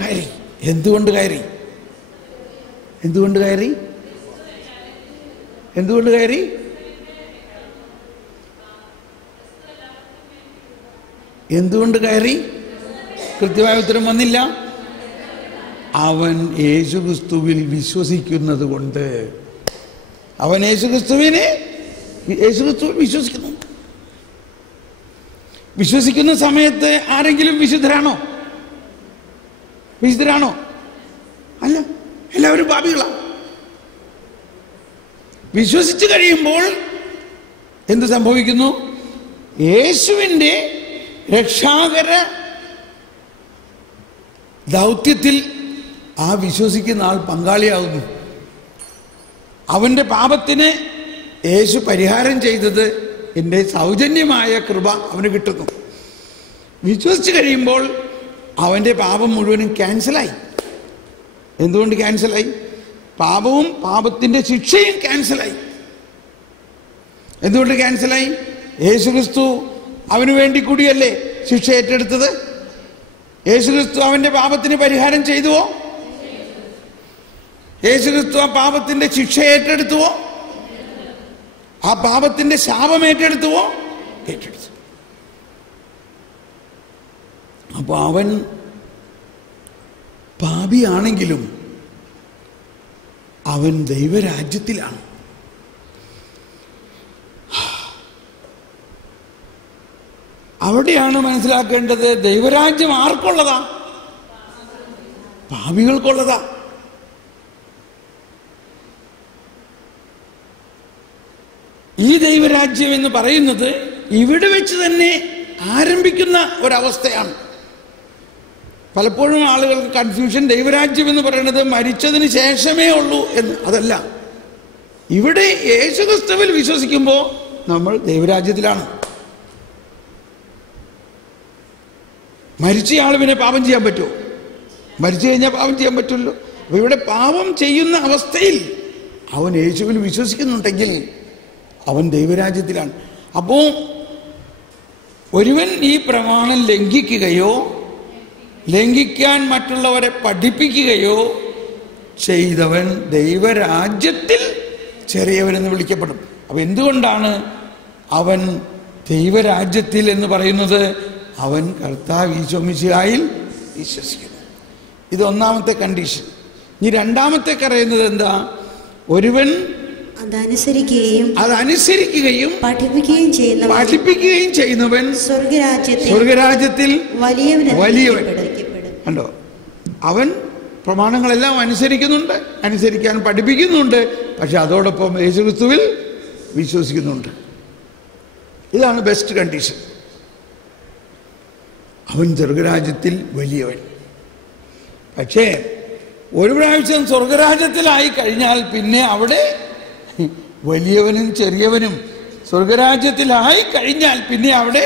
കയറി. എന്തുകൊണ്ട് കയറി? എന്തുകൊണ്ട് കയറി? കൃത്യമായ ഉത്തരം വന്നില്ല. അവൻ യേശുക്രിസ്തുവിൽ വിശ്വസിക്കുന്നത് കൊണ്ട്. അവൻ യേശുക്രിസ്തുവിൽ വിശ്വസിക്കുന്നു. വിശ്വസിക്കുന്ന സമയത്ത് ആരെങ്കിലും വിശുദ്ധരാണോ? അല്ല, എല്ലാവരും പാപികളാണ്. വിശ്വസിച്ചു കഴിയുമ്പോൾ എന്ത് സംഭവിക്കുന്നു? യേശുവിൻ്റെ രക്ഷാകര ദൗത്യത്തിൽ ആ വിശ്വസിക്കുന്ന ആൾ പങ്കാളിയാകുന്നു. അവൻ്റെ പാപത്തിന് യേശു പരിഹാരം ചെയ്തത് എൻ്റെ സൗജന്യമായ കൃപ അവന് കിട്ടുന്നു. വിശ്വസിച്ച് കഴിയുമ്പോൾ അവൻ്റെ പാപം മുഴുവനും ക്യാൻസലായി. എന്തുകൊണ്ട് ക്യാൻസലായി? പാപവും പാപത്തിൻ്റെ ശിക്ഷയും ക്യാൻസലായി. എന്തുകൊണ്ട് ക്യാൻസലായി? യേശുക്രിസ്തു അവന് വേണ്ടി കൂടിയല്ലേ ശിക്ഷ ഏറ്റെടുത്തത്? യേശുക്രിസ്തു അവൻ്റെ പാപത്തിന് പരിഹാരം ചെയ്തുവോ? യേശുക്രിസ്തു ആ പാപത്തിൻ്റെ ശിക്ഷ ഏറ്റെടുത്തുവോ? ആ പാപത്തിന്റെ ശാപം ഏറ്റെടുത്തുവോ? ഏറ്റെടുത്തു. അപ്പൊ അവൻ പാപിയാണെങ്കിലും അവൻ ദൈവരാജ്യത്തിലാണ്. അവിടെയാണ് മനസ്സിലാക്കേണ്ടത്, ദൈവരാജ്യം ആർക്കുള്ളതാ? പാപികൾക്കുള്ളതാ. ഈ ദൈവരാജ്യം എന്ന് പറയുന്നത് ഇവിടെ വെച്ച് തന്നെ ആരംഭിക്കുന്ന ഒരവസ്ഥയാണ്. പലപ്പോഴും ആളുകൾക്ക് കൺഫ്യൂഷൻ, ദൈവരാജ്യം എന്ന് പറയുന്നത് മരിച്ചതിന് ശേഷമേ ഉള്ളൂ എന്ന്. അതല്ല, ഇവിടെ യേശുക്രിസ്തുവിൽ വിശ്വസിക്കുമ്പോൾ നമ്മൾ ദൈവരാജ്യത്തിലാണ്. മരിച്ചയാൾ പിന്നെ പാപം ചെയ്യാൻ പറ്റുമോ? മരിച്ചു കഴിഞ്ഞാൽ പാപം ചെയ്യാൻ പറ്റുമല്ലോ. അപ്പൊ ഇവിടെ പാപം ചെയ്യുന്ന അവസ്ഥയിൽ അവൻ യേശുവിൽ വിശ്വസിക്കുന്നുണ്ടെങ്കിൽ അവൻ ദൈവരാജ്യത്തിലാണ്. അപ്പോൾ ഒരുവൻ ഈ പ്രമാണം ലംഘിക്കുകയോ ലംഘിക്കാൻ മറ്റുള്ളവരെ പഠിപ്പിക്കുകയോ ചെയ്തവൻ ദൈവരാജ്യത്തിൽ ചെറിയവനെന്ന് വിളിക്കപ്പെടും. അപ്പൊ എന്തുകൊണ്ടാണ് അവൻ ദൈവരാജ്യത്തിൽ എന്ന് പറയുന്നത് അവൻ കർത്താവ് ഈശോ മിശിഹായിൽ വിശ്വസിക്കുന്നു. ഇത് ഒന്നാമത്തെ കണ്ടീഷൻ. ഇനി രണ്ടാമത്തെ പറയുന്നത് എന്താ? ഒരുവൻ അതനുസരിക്കുകയും പഠിപ്പിക്കുകയും ചെയ്യുന്നവൻ സ്വർഗരാജ്യത്തിൽ വലിയവൻ. കണ്ടോ, അവൻ പ്രമാണങ്ങളെല്ലാം അനുസരിക്കുന്നുണ്ട്, അനുസരിക്കാൻ പഠിപ്പിക്കുന്നുണ്ട്, പക്ഷെ അതോടൊപ്പം യേശുക്രിസ്തുവിൽ വിശ്വസിക്കുന്നുണ്ട്. ഇതാണ് ബെസ്റ്റ് കണ്ടീഷൻ. അവൻ സ്വർഗരാജ്യത്തിൽ വലിയവൻ. പക്ഷേ ഒരു പ്രാവശ്യം സ്വർഗരാജ്യത്തിലായി കഴിഞ്ഞാൽ പിന്നെ അവിടെ വലിയവനും ചെറിയവനും സ്വർഗരാജ്യത്തിലായി കഴിഞ്ഞാൽ പിന്നെ അവിടെ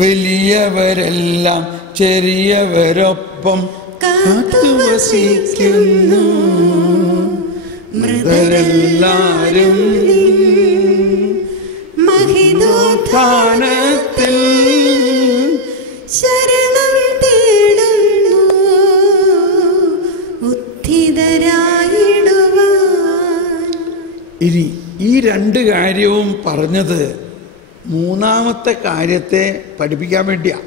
വലിയവരെല്ലാം ചെറിയവരൊപ്പം കാത്തുവസിക്കുന്നു, മൃതരെല്ലാരും മഹിതോത്ഥാനത്തിൽ ശരണം തേടുന്നു ഉദ്ധിതരായിടുവാൻ. ഇനി ഈ രണ്ട് കാര്യവും പറഞ്ഞത് മൂന്നാമത്തെ കാര്യത്തെ പഠിപ്പിക്കാൻ വേണ്ടിയാ.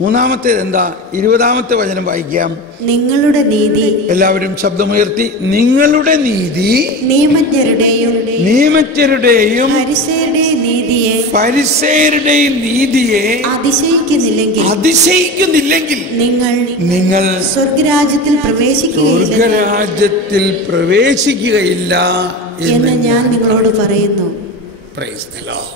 മൂന്നാമത്തേത് എന്താ? 20-ാമത്തെ വചനം വായിക്കാം. നിങ്ങളുടെ നീതി, എല്ലാവരും ശബ്ദമുയർത്തി, നിങ്ങളുടെ നീതി നിയമജ്ഞരുടെയും ഫരിസേയരുടെയും നീതിയെ അതിശയിക്കുന്നില്ലെങ്കിൽ നിങ്ങൾ സ്വർഗരാജ്യത്തിൽ പ്രവേശിക്കുകയില്ല എന്ന് ഞാൻ നിങ്ങളോട് പറയുന്നു. Praise the Lord.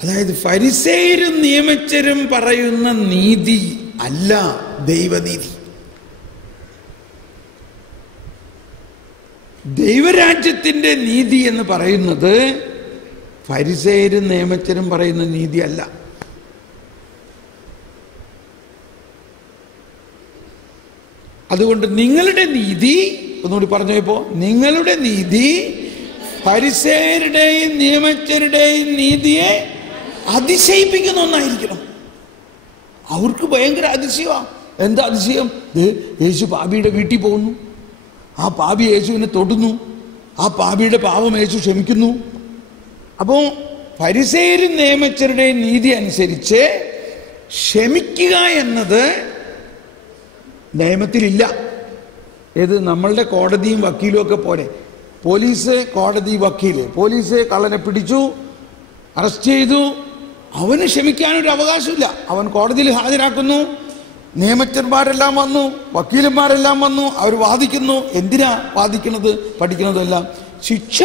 അതായത് ഫരിസേയരും നിയമജ്ഞരും പറയുന്ന നീതി അല്ല ദൈവനീതി. ദൈവരാജ്യത്തിന്റെ നീതി എന്ന് പറയുന്നത് ഫരിസേയരും നിയമജ്ഞരും പറയുന്ന നീതി അല്ല. അതുകൊണ്ട് നിങ്ങളുടെ നീതി, ഒന്നുകൂടി പറഞ്ഞു പോയപ്പോ, നിങ്ങളുടെ നീതി ഫരിസേയരുടെയും നിയമജ്ഞരുടെയും നീതിയെ അതിശയിപ്പിക്കുന്ന ഒന്നായിരിക്കണം. അവർക്ക് ഭയങ്കര അതിശയമാണ്. എന്താ അതിശയം? യേശു പാപിയുടെ വീട്ടിൽ പോകുന്നു, ആ പാപി യേശുവിനെ തൊടുന്നു, ആ പാപിയുടെ പാപം യേശു ക്ഷമിക്കുന്നു. അപ്പോൾ ഫരിസേയരും നിയമജ്ഞരുടെയും നീതി അനുസരിച്ച് ക്ഷമിക്കുക എന്നത് നിയമത്തിലില്ല. ഏത്? നമ്മളുടെ കോടതിയും വക്കീലും ഒക്കെ പോലെ. പോലീസ്, കോടതി, വക്കീല്. പോലീസ് കള്ളനെ പിടിച്ചു, അറസ്റ്റ് ചെയ്തു, അവന് ക്ഷമിക്കാനൊരു അവകാശമില്ല. അവൻ കോടതിയിൽ ഹാജരാക്കുന്നു, നിയമജ്ഞന്മാരെല്ലാം വന്നു, വക്കീലന്മാരെല്ലാം വന്നു, അവർ വാദിക്കുന്നു. എന്തിനാ വാദിക്കുന്നത്? പഠിക്കുന്നതെല്ലാം ശിക്ഷ,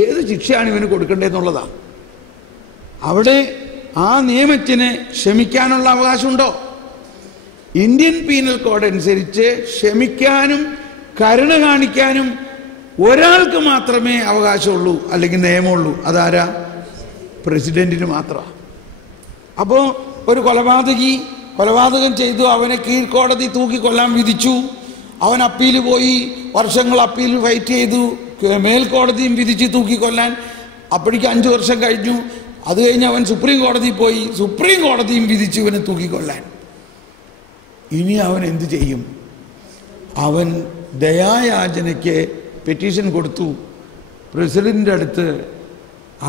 ഏത് ശിക്ഷയാണ് ഇവന് കൊടുക്കേണ്ടതെന്നുള്ളതാണ്. അവിടെ ആ നിയമജ്ഞന് ക്ഷമിക്കാനുള്ള അവകാശമുണ്ടോ? ഇന്ത്യൻ പീനൽ കോഡ് അനുസരിച്ച് ക്ഷമിക്കാനും കരുണ കാണിക്കാനും ഒരാൾക്ക് മാത്രമേ അവകാശമുള്ളൂ, അല്ലെങ്കിൽ നിയമമുള്ളൂ. അതാരാ? പ്രസിഡന്റിന് മാത്രമാണ്. അപ്പോൾ ഒരു കൊലപാതകം ചെയ്തു, അവനെ കീഴ്ക്കോടതി തൂക്കിക്കൊല്ലാൻ വിധിച്ചു. അവൻ അപ്പീൽ പോയി, വർഷങ്ങൾ അപ്പീൽ ഫൈറ്റ് ചെയ്തു, മേൽക്കോടതിയും വിധിച്ച് തൂക്കിക്കൊല്ലാൻ. അപ്പോഴേക്ക് 5 വർഷം കഴിഞ്ഞു. അത് കഴിഞ്ഞ് അവൻ സുപ്രീം കോടതി പോയി, സുപ്രീം കോടതിയും വിധിച്ചു ഇവനെ തൂക്കിക്കൊല്ലാൻ. ഇനി അവൻ എന്ത് ചെയ്യും? അവൻ ദയായാചനയ്ക്ക് പെറ്റീഷൻ കൊടുത്തു പ്രസിഡന്റിൻ്റെ അടുത്ത്.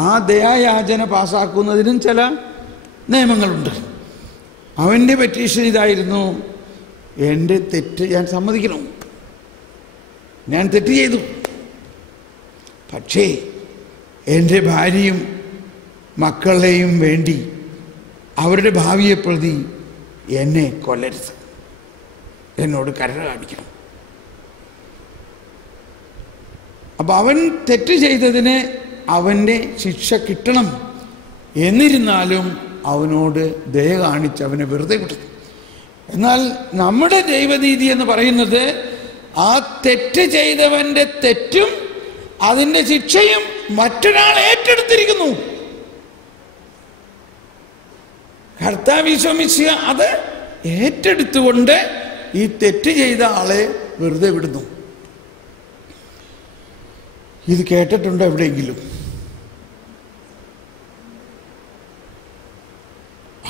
ആ ദയായാചന പാസ്സാക്കുന്നതിനും ചില നിയമങ്ങളുണ്ട്. അവൻ്റെ പെറ്റീഷൻ ഇതായിരുന്നു: എൻ്റെ തെറ്റ് ഞാൻ സമ്മതിക്കണം, ഞാൻ തെറ്റ് ചെയ്തു, പക്ഷേ എൻ്റെ ഭാര്യയും മക്കളെയും വേണ്ടി, അവരുടെ ഭാവിയെ പ്രതി എന്നെ കൊല്ലരുത്, എന്നോട് കരുണ കാണിക്കണം. അപ്പം അവൻ തെറ്റ് ചെയ്തതിന് അവൻ്റെ ശിക്ഷ കിട്ടണം. എന്നിരുന്നാലും അവനോട് ദയ കാണിച്ച് അവനെ വെറുതെ വിട്ടു. എന്നാൽ നമ്മുടെ ദൈവനീതി എന്ന് പറയുന്നത് ആ തെറ്റ് ചെയ്തവൻ്റെ തെറ്റും അതിൻ്റെ ശിക്ഷയും മറ്റൊരാൾ ഏറ്റെടുത്തിരിക്കുന്നു. കർത്താവ് ഈശോ മിശിഹ അത് ഏറ്റെടുത്തുകൊണ്ട് ഈ തെറ്റ് ചെയ്ത ആളെ വെറുതെ വിടുന്നു. ഇത് കേട്ടിട്ടുണ്ടോ എവിടെയെങ്കിലും?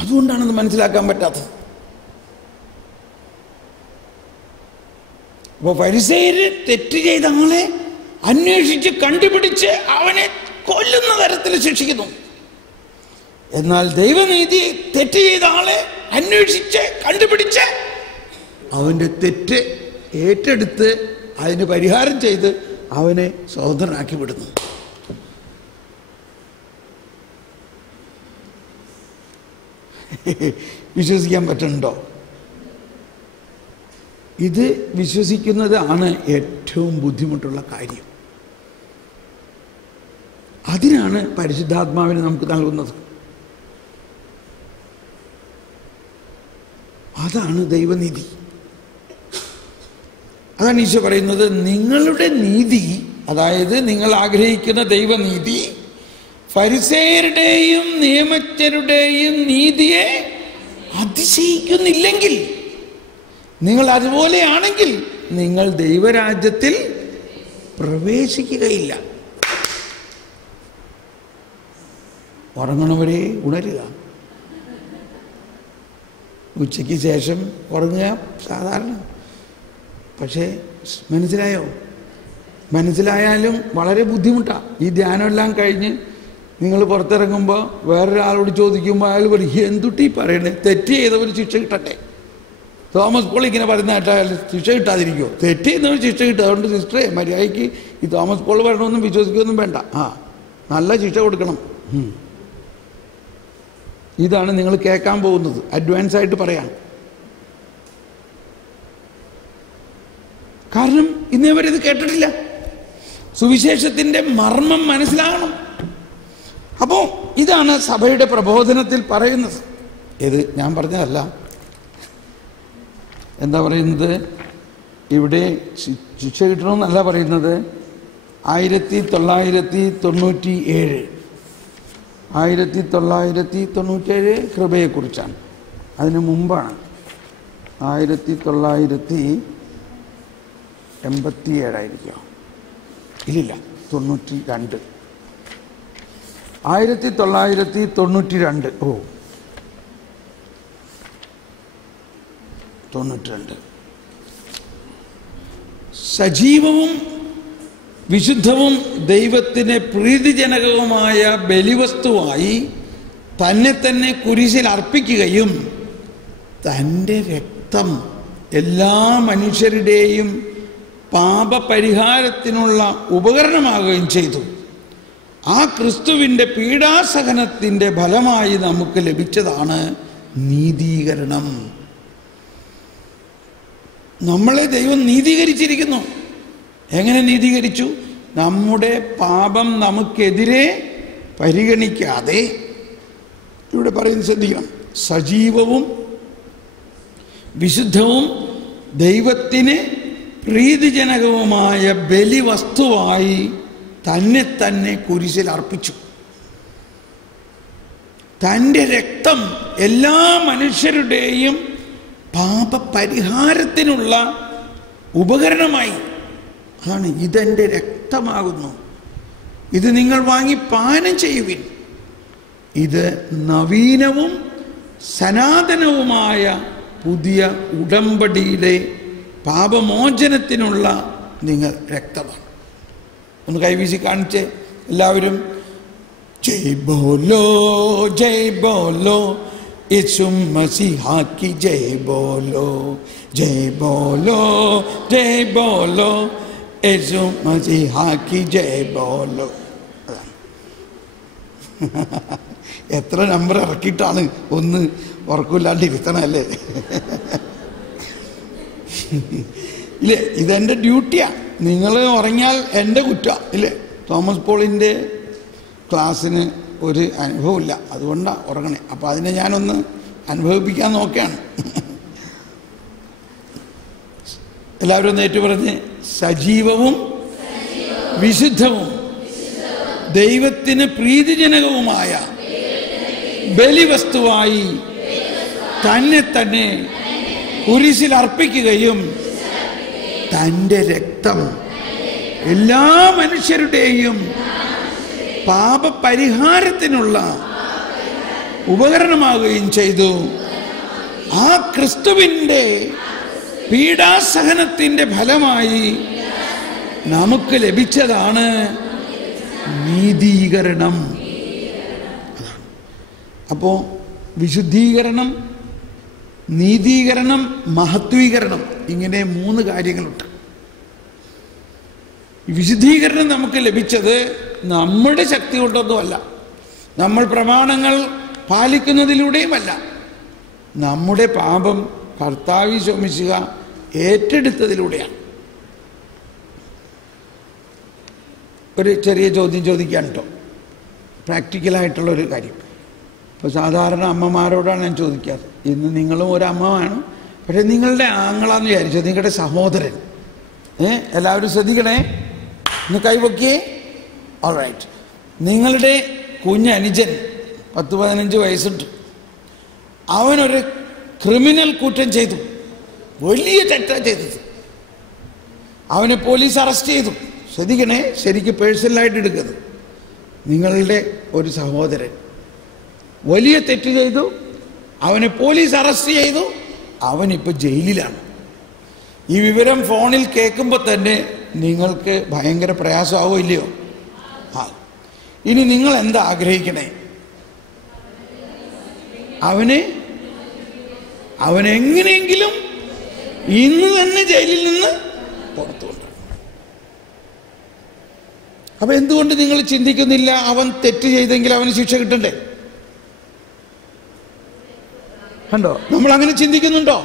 അതുകൊണ്ടാണത് മനസ്സിലാക്കാൻ പറ്റാത്തത്. അപ്പോൾ ഫരിസേയര് തെറ്റ് ചെയ്ത ആളെ അന്വേഷിച്ച് കണ്ടുപിടിച്ച് അവനെ കൊല്ലുന്ന തരത്തിൽ ശിക്ഷിക്കുന്നു. എന്നാൽ ദൈവനീതി തെറ്റ് ചെയ്ത ആളെ അന്വേഷിച്ച് കണ്ടുപിടിച്ച് അവൻ്റെ തെറ്റ് ഏറ്റെടുത്ത് അതിന് പരിഹാരം ചെയ്ത് അവനെ സ്വതന്ത്രനാക്കി വിടുന്നു. വിശ്വസിക്കാൻ പറ്റുന്നുണ്ടോ? ഇത് വിശ്വസിക്കുന്നതാണ് ഏറ്റവും ബുദ്ധിമുട്ടുള്ള കാര്യം. അതിനാണ് പരിശുദ്ധാത്മാവിനെ നമുക്ക് നൽകുന്നത്. അതാണ് ദൈവനീതി. അതാണ് ഈശോ പറയുന്നത്, നിങ്ങളുടെ നീതി, അതായത് നിങ്ങൾ ആഗ്രഹിക്കുന്ന ദൈവനീതി ഫരിസേയരുടെയും നിയമജ്ഞരുടെയും നീതിയെ അതിശയിക്കുന്നില്ലെങ്കിൽ, നിങ്ങൾ അതുപോലെയാണെങ്കിൽ നിങ്ങൾ ദൈവരാജ്യത്തിൽ പ്രവേശിക്കുകയില്ല. ഉറങ്ങണവരെ ഉണരുക. ഉച്ചയ്ക്ക് ശേഷം ഉറങ്ങുക സാധാരണ. പക്ഷേ മനസ്സിലായോ? മനസ്സിലായാലും വളരെ ബുദ്ധിമുട്ടാണ്. ഈ ധ്യാനമെല്ലാം കഴിഞ്ഞ് നിങ്ങൾ പുറത്തിറങ്ങുമ്പോൾ വേറൊരാളോട് ചോദിക്കുമ്പോൾ അയാൾ പറയും, എന്തുട്ടി പറയണേ, തെറ്റ് ചെയ്തവർ ശിക്ഷ കിട്ടട്ടെ. തോമസ് പോൾ ഇങ്ങനെ പറയുന്ന കേട്ടാൽ ശിക്ഷ കിട്ടാതിരിക്കുമോ? തെറ്റ് ചെയ്യുന്നവർ ശിക്ഷ കിട്ടും. അതുകൊണ്ട് സിസ്റ്ററെ മര്യാദയ്ക്ക് ഈ തോമസ് പോൾ പറയണമെന്നും വിശ്വസിക്കുകയൊന്നും വേണ്ട. നല്ല ശിക്ഷ കൊടുക്കണം. ഇതാണ് നിങ്ങൾ കേൾക്കാൻ പോകുന്നത്. അഡ്വാൻസ് ആയിട്ട് പറയാം. കാരണം ഇന്നേ വരെ ഇത് കേട്ടിട്ടില്ല. സുവിശേഷത്തിൻ്റെ മർമ്മം മനസ്സിലാകണം. അപ്പോൾ ഇതാണ് സഭയുടെ പ്രബോധനത്തിൽ പറയുന്നത്. ഇത് ഞാൻ പറഞ്ഞതല്ല. എന്താ പറയുന്നത്? ഇവിടെ ശിക്ഷ കിട്ടണമെന്നല്ല പറയുന്നത്. 1997 കൃപയെക്കുറിച്ചാണ്. അതിന് മുമ്പാണ് 1987 ആയിരിക്കും. ഇല്ലില്ല, 92. 1992. 92. സജീവവും വിശുദ്ധവും ദൈവത്തിന് പ്രീതിജനകവുമായ ബലിവസ്തുവായി തന്നെ തന്നെ കുരിശിൽ അർപ്പിക്കുകയും തൻ്റെ രക്തം എല്ലാ മനുഷ്യരുടെയും പാപപരിഹാരത്തിനുള്ള ഉപകരണമാകുകയും ചെയ്തു. ആ ക്രിസ്തുവിൻ്റെ പീഡാസഹനത്തിൻ്റെ ഫലമായി നമുക്ക് ലഭിച്ചതാണ് നീതീകരണം. നമ്മളെ ദൈവം നീതീകരിച്ചിരിക്കുന്നു. എങ്ങനെ നീതീകരിച്ചു? നമ്മുടെ പാപം നമുക്കെതിരെ പരിഗണിക്കാതെ, ഇവിടെ പറയുന്നത് ശ്രദ്ധിക്കണം, സജീവവും വിശുദ്ധവും ദൈവത്തിന് പ്രീതിജനകവുമായ ബലിവസ്തുവായി തന്നെ തന്നെ കുരിശിൽ അർപ്പിച്ചു. തൻ്റെ രക്തം എല്ലാ മനുഷ്യരുടെയും പാപപരിഹാരത്തിനുള്ള ഉപകരണമായി. അതാണ്, ഇതെൻ്റെ രക്തമാകുന്നു, ഇത് നിങ്ങൾ വാങ്ങി പാനം ചെയ്യുവിൻ, ഇത് നവീനവും സനാതനവുമായ പുതിയ ഉടമ്പടിയിലെ പാപമോചനത്തിനുള്ള നിങ്ങൾ രക്തമാണ്. ഒന്ന് കൈവീശി കാണിച്ച് എല്ലാവരും. ജയ് ബോലോ ജയ് ബോലോ യേശു മസീഹാ കി ജയ് ബോലോ, ജയ് ബോലോ ജയ് ബോലോ യേശു മസീഹാ കി ജയ് ബോലോ. എത്ര നമ്പർ ഇറക്കിയിട്ടാണ് ഒന്ന് ഉറക്കില്ലാണ്ട് ഇരുത്തണല്ലേ? ഇല്ലേ? ഇതെൻ്റെ ഡ്യൂട്ടിയാണ്. നിങ്ങൾ ഉറങ്ങിയാൽ എൻ്റെ കുറ്റമാണ്, ഇല്ലേ? തോമസ് പോളിൻ്റെ ക്ലാസ്സിന് ഒരു അനുഭവമില്ല, അതുകൊണ്ടാണ് ഉറങ്ങണേ. അപ്പോൾ അതിനെ ഞാനൊന്ന് അനുഭവിപ്പിക്കാൻ നോക്കുകയാണ്. എല്ലാവരും ഒന്ന് ഏറ്റു പറഞ്ഞ്, സജീവവും വിശുദ്ധവും ദൈവത്തിന് പ്രീതിജനകവുമായ ബലിവസ്തുവായി തന്നെ തന്നെ കുരിശിൽ അർപ്പിക്കുകയും തൻ്റെ രക്തം എല്ലാ മനുഷ്യരുടെയും പാപപരിഹാരത്തിനുള്ള ഉപകരണമാവുകയും ചെയ്തു. ആ ക്രിസ്തുവിൻ്റെ പീഡാസഹനത്തിൻ്റെ ഫലമായി നമുക്ക് ലഭിച്ചതാണ് നീതീകരണം. അതാണ്. അപ്പോൾ വിശുദ്ധീകരണം, നീതീകരണം, മഹത്വീകരണം, ഇങ്ങനെ 3 കാര്യങ്ങളുണ്ട്. വിശുദ്ധീകരണം നമുക്ക് ലഭിച്ചത് നമ്മുടെ ശക്തി കൊണ്ടൊന്നുമല്ല, നമ്മൾ പ്രമാണങ്ങൾ പാലിക്കുന്നതിലൂടെയുമല്ല, നമ്മുടെ പാപം കർത്താവ് ശോമിക്കുക ഏറ്റെടുത്തതിലൂടെയാണ്. ഒരു ചെറിയ ചോദ്യം ചോദിക്കാൻ കേട്ടോ, പ്രാക്ടിക്കലായിട്ടുള്ളൊരു കാര്യം. ഇപ്പോൾ സാധാരണ അമ്മമാരോടാണ് ഞാൻ ചോദിക്കാറ്. ഇന്ന് നിങ്ങളും ഒരു അമ്മമാണ്, പക്ഷേ നിങ്ങളുടെ ആങ്ങളാന്ന് വിചാരിച്ചോ, നിങ്ങളുടെ സഹോദരൻ. എല്ലാവരും ശ്രദ്ധിക്കണേ, ഒന്ന് കൈവക്കിയേ. ഓൾറൈറ്റ്. നിങ്ങളുടെ കുഞ്ഞനുജൻ 10-15 വയസ്സുണ്ട്. അവനൊരു ക്രിമിനൽ കുറ്റം ചെയ്തു, വലിയ തെറ്റാണ് ചെയ്തത്. അവനെ പോലീസ് അറസ്റ്റ് ചെയ്തു. ശ്രദ്ധിക്കണേ, ശരിക്കും പേഴ്സണലായിട്ട് എടുക്കുന്നത്. നിങ്ങളുടെ ഒരു സഹോദരൻ വലിയ തെറ്റ് ചെയ്തു, അവനെ പോലീസ് അറസ്റ്റ് ചെയ്തു, അവനിപ്പോൾ ജയിലിലാണ്. ഈ വിവരം ഫോണിൽ കേൾക്കുമ്പോൾ തന്നെ നിങ്ങൾക്ക് ഭയങ്കര പ്രയാസമാവോ ഇല്ലയോ? ഇനി നിങ്ങൾ എന്താ ആഗ്രഹിക്കണേ? അവനെങ്ങനെയെങ്കിലും ഇന്ന് തന്നെ ജയിലിൽ നിന്ന് പുറത്തു കൊണ്ടുവരണം. അപ്പൊ എന്തുകൊണ്ട് നിങ്ങൾ ചിന്തിക്കുന്നില്ല, അവൻ തെറ്റ് ചെയ്തെങ്കിൽ അവന് ശിക്ഷ കിട്ടണ്ടേ? കണ്ടോ, നമ്മൾ അങ്ങനെ ചിന്തിക്കുന്നുണ്ടോ?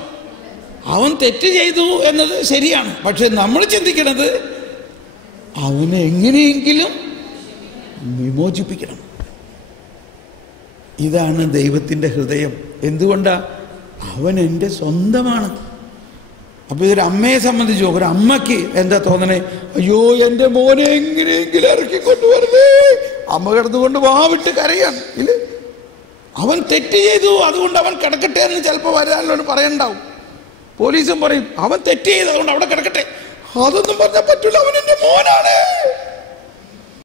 അവൻ തെറ്റ് ചെയ്തു എന്നത് ശരിയാണ്, പക്ഷെ നമ്മൾ ചിന്തിക്കണത് അവനെ എങ്ങനെയെങ്കിലും വിമോചിപ്പിക്കണം. ഇതാണ് ദൈവത്തിൻ്റെ ഹൃദയം. എന്തുകൊണ്ടാ? അവൻ എൻ്റെ സ്വന്തമാണ്. അപ്പോൾ ഇതൊരു അമ്മയെ സംബന്ധിച്ചോ, ഒരു അമ്മയ്ക്ക് എന്താ തോന്നണേ? അയ്യോ, എൻ്റെ മോനെ എങ്ങനെയെങ്കിലും ഇറക്കിക്കൊണ്ടുവരണേ. അമ്മ കിടന്നുകൊണ്ട് വാവിട്ട് കരയാണ്. ഇല്ല, അവൻ തെറ്റ് ചെയ്തു, അതുകൊണ്ട് അവൻ കിടക്കട്ടെ എന്ന് ചിലപ്പോൾ വരാനുള്ളവർ പറയണ്ടാവും. പോലീസും പറയും അവൻ തെറ്റ് ചെയ്തു, അതുകൊണ്ട് അവിടെ കിടക്കട്ടെ. അതൊന്നും പറഞ്ഞാൽ പറ്റൂല, അവൻ എൻ്റെ മോനാണ്.